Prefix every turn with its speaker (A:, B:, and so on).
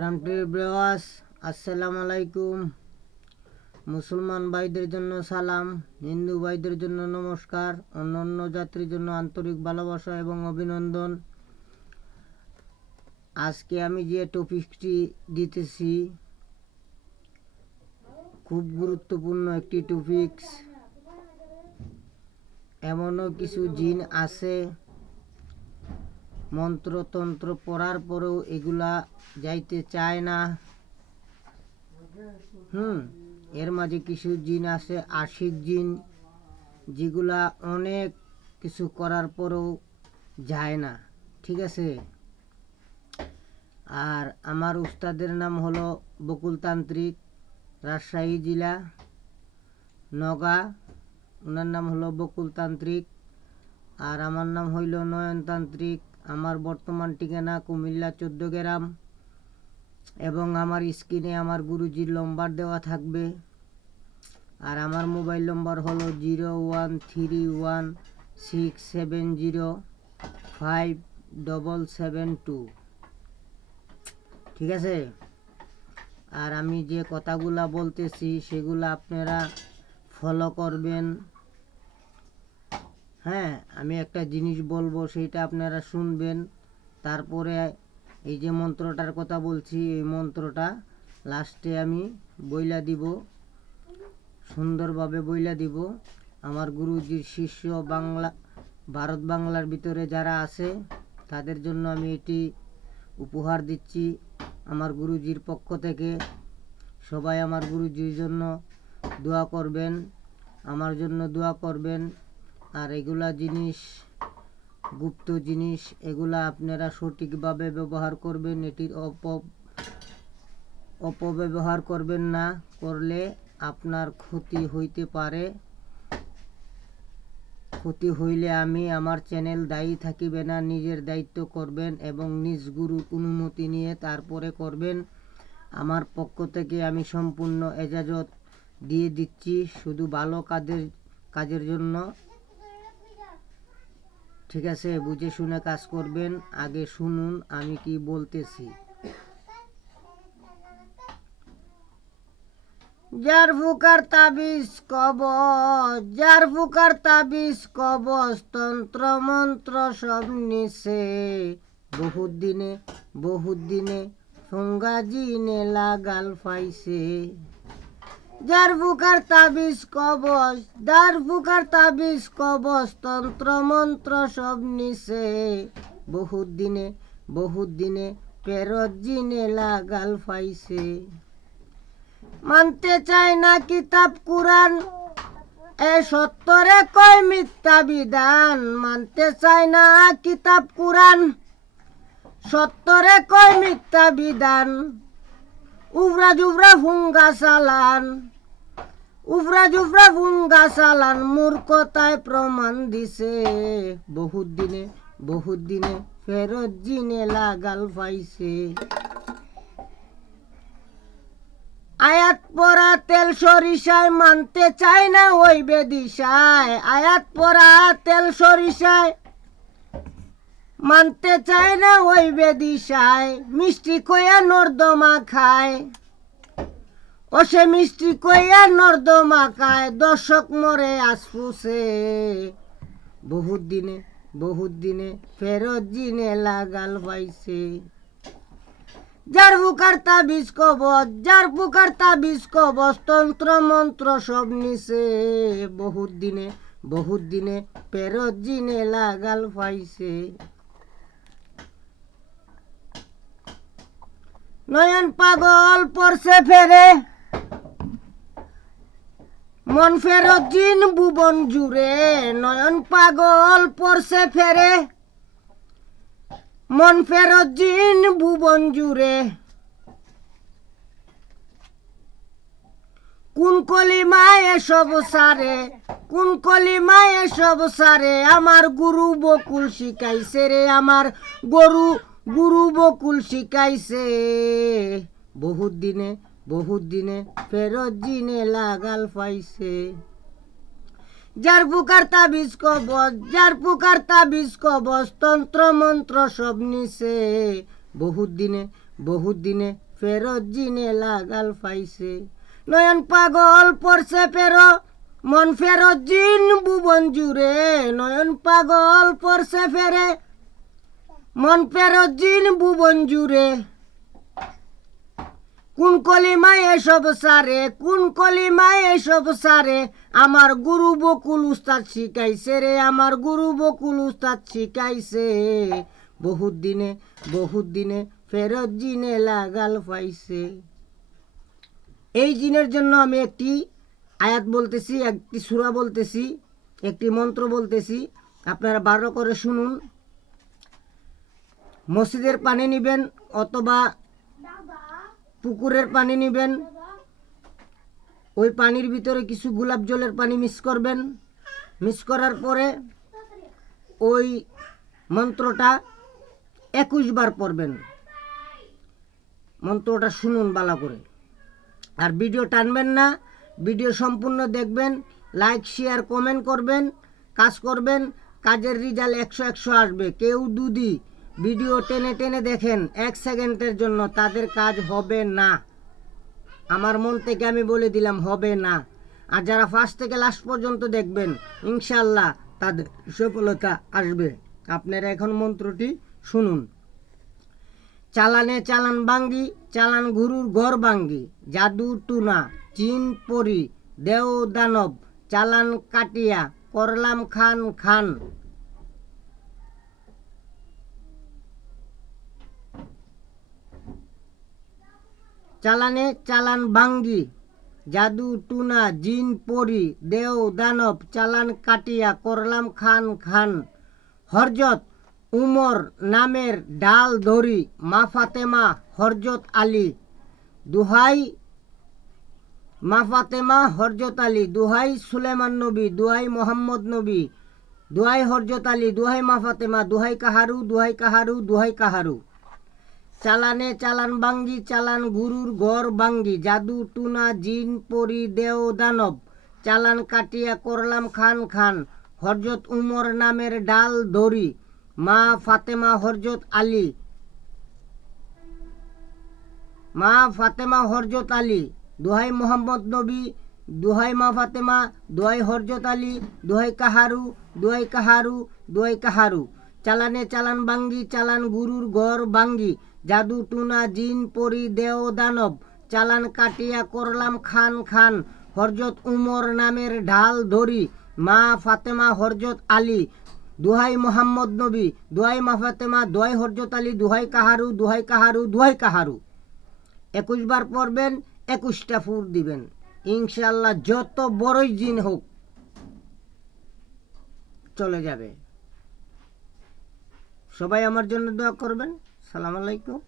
A: প্রাণপ্রিয় ব্রেওয়াস আসসালামু আলাইকুম মুসলমান ভাইদের জন্য সালাম, হিন্দু ভাইদের জন্য নমস্কার অন্য অন্য জাতির জন্য আন্তরিক ভালোবাসা এবং অভিনন্দন। আজকে আমি যে টপিকটি দিতেছি, খুব গুরুত্বপূর্ণ একটি টপিকস। এমনও কিছু জিন আছে মন্ত্রতন্ত্র পড়ার পরেও এগুলা যাইতে চায় না। হুম, এর মাঝে কিছু জিন আছে, আশিক জিন, যেগুলা অনেক কিছু করার পরেও যায় না, ঠিক আছে? আর আমার উস্তাদের নাম হলো বকুলতান্ত্রিক রাজশাহী জেলা, নগা ওনার নাম হলো বকুলতান্ত্রিক আর আমার নাম হইল নয়নতান্ত্রিক আমার বর্তমান ঠিকানা কুমিল্লা চোদ্দ গ্রাম এবং আমার স্ক্রিনে আমার গুরুজির নম্বর দেওয়া থাকবে। আর আমার মোবাইল নম্বর হলো zero one three one six seven zero five double seven two. ঠিক আছে? আর আমি যে কথাগুলা বলতেছি সেগুলো আপনারা ফলো করবেন। হ্যাঁ আমি একটা জিনিস বলব, সেইটা আপনারা শুনবেন। তারপরে এই যে মন্ত্রটার কথা বলছি, এই মন্ত্রটা লাস্টে আমি বইলা দিব, সুন্দরভাবে বইলা দিব। আমার গুরুজির শিষ্য বাংলা, ভারত বাংলার ভিতরে যারা আছে, তাদের জন্য আমি এটি উপহার দিচ্ছি আমার গুরুজির পক্ষ থেকে। সবাই আমার গুরুজির জন্য দোয়া করবেন, আমার জন্য দোয়া করবেন। আর এগুলা জিনিস, গুপ্ত জিনিস, এগুলা আপনারা সঠিকভাবে ব্যবহার করবেন, এটির অপ অপব্যবহার করবেন না, করলে আপনার ক্ষতি হইতে পারে। ক্ষতি হইলে আমি আমার চ্যানেল দায়ী থাকিবে না, নিজের দায়িত্ব করবেন এবং নিজ গুরুর অনুমতি নিয়ে তারপরে করবেন। আমার পক্ষ থেকে আমি সম্পূর্ণ এজাজত দিয়ে দিচ্ছি, শুধু ভালো কাজের কাজের জন্য। ঠিক আছে, বুঝে শুনে কাজ করবেন। আগে শুনুন, আমি কি বলতেছি। যার ফুকার তাবিজ কবচ যার ফুকার তাবিজ কবচ তন্ত্র মন্ত্র সব নিছে। বহুত দিনে বহুত দিনে ফঙ্গা জিনে লাগাল পাইছে যার তাবিজ কবচ যার তাবিজ কবচ তন্ত্র, মন্ত্র সব নিছে। বহুত দিনে বহুত দিনে পেরত জিনে লাগাল পাইছে মানতে চায় না কিতাব, কুরআন। এ সত্তরে কয় মিথ্যা বিধান? মানতে চায় না কিতাব, কুরআন। সত্তরে কয় মিথ্যা বিধান? উবরা জুবরা ফুঙ্গা চালান। উবরা জুবরা ফুঙ্গা চালান মূর্খতায় প্রমাণ দিছে। বহুত দিনে বহুত দিনে ফেরত জিনে লাগাল পাইছে। আয়াত পরা তেল সরিষায় মানতে চায় না ওই বেদিশায়। আয়াত পরা তেল সরিষায় মানতে চায় না ওই বেদিশায়। মিষ্টি কইয়া নর্দমা খায়। ও সে মিষ্টি কইয়া নর্দমা খায় দর্শক মরে আসফুসে বহুত দিনে বহুত দিনে ফেরত জিনে লাগাল পাইছে যার বুকার তাবিজ কবচ, যার বুকার তাবিজ কবচ, তন্ত্র মন্ত্র সব নিছে। বহুত দিনে বহুত দিনে ফেরত জিনে লাগাল পাইছে নয়ন পাগল পরছে ফেরে। মন ফেরত জিন ভুবন জুড়ে। নয়ন পাগল পরছে ফেরে। মন ফেরত জিন ভুবন জুড়ে। কোন কলিমায় এসব সারে? কোন কলিমায় এসব সারে? আমার গুরু বকুল শিখাইছে রে, আমার গরু, গুরু বকুল শিখাইছে। বহুত দিনে বহুত দিনে ফেরত জিনে লাগাল পাইছে। যার পুকার তাবিজ কবচ, যার পুকার তাবিজ কবচ, তন্ত্র মন্ত্র সব নিছে। বহুত দিনে বহুত দিনে ফেরত জিনে লাগাল পাইছে। নয়ন পাগল পড়ছে ফেরো, মন ফেরত জিন ভুবন জুড়ে। নয়ন পাগল পড়ছে ফেরে, মন ফেরত জিন ভুবন জুড়ে। কোন কলিমায় এসব সারে? কোন কলিমায় এসব সারে? আমার গুরু বকুল উস্তাদ শিখাইছে রে, আমার গুরু বকুল উস্তাদ শিখাইছে। বহুত দিনে বহুত দিনে ফেরত জিনে লাগাল পাইছে। এই জিনের জন্য আমি একটি আয়াত বলতেছি, একটি সুরা বলতেছি, একটি মন্ত্র বলতেছি। আপনারা বারো করে শুনুন। মসজিদের পানি নিবেন অথবা পুকুরের পানি নেবেন। ওই পানির ভিতরে কিছু গোলাপ জলের পানি মিক্স করবেন। মিক্স করার পরে ওই মন্ত্রটা একুশ বার পড়বেন। মন্ত্রটা শুনুন বালা করে। আর ভিডিও টানবেন না, ভিডিও সম্পূর্ণ দেখবেন, লাইক, শেয়ার, কমেন্ট করবেন, কাজ করবেন, কাজের রেজাল্ট একশো একশো আসবে, কেউ দুদি ভিডিও টেনে টেনে দেখেন, এক সেকেন্ডের জন্য তাদের কাজ হবে না। আমার মন থেকে আমি বলে দিলাম, হবে না। আর যারা ফার্স্ট থেকে লাস্ট পর্যন্ত দেখবেন ইনশাল্লাহ তাদের সফলতা আসবে। আপনারা এখন মন্ত্রটি শুনুন। চালানে চালান বাঙ্গি, চালান গুরুর ঘর বাঙ্গি, জাদু টুনা, চিন পরি, দেও দানব, চালান কাটিয়া, করলাম খান খান। চালানে চালান বাঙ্গি, জাদু, টুনা, জিন, পরি, দেও, দানব, চালান কাটিয়া করলাম খান খান। হরজত, উমর, নামের ডাল ধরি, মা ফাতেমা, হরজত আলী। দুহাই, মা ফাতেমা, হরজত আলী। দুহাই সুলেমান নবী, দুহাই মোহাম্মদ নবী। দুহাই হরজত আলী, দুহাই মা ফাতেমা, দুহাই কাহারু দুহাই কাহারু দুহাই কাহারু। চালানে চালান বাঙ্গি, চালান গুরুর ঘর বাঙ্গি, জাদু, টুনা, জিন, পরি, দেও, দানব। চালান কাটিয়া করলাম খান খান, হরজত উমর নামের ডাল দড়ি। মা ফাতেমা হরজত আলী। মা ফাতেমা হরজত আলী, দোহাই মোহাম্মদ নবী, দুহাই মা ফাতেমা, দুহাই হরজত আলী, দোহাই কাহারু, দুহাই কাহারু দুহাই কাহারু। চালানে চালান বাঙ্গি, চালান গুরুর ঘর বাঙ্গি জাদু টুনা, জিন, পরি, দেও, দানব। চালান কাটিয়া করলাম খান খান। হরজত উমর নামের ঢাল ধরি। মা ফাতেমা হরজত আলী, দুহাই মোহাম্মদ নবী। দুহাই মা ফাতেমা, দুহাই হরজত আলী, দুহাই কাহারু দুহাই কাহারু দুহাই কাহারু। একুশ বার পড়বেন, একুশটা ফুর দিবেন। ইনশাল্লাহ যত বড়ই জিন হোক, চলে যাবে। সবাই আমার জন্য দোয়া করবেন। সালাম আলাইকুম।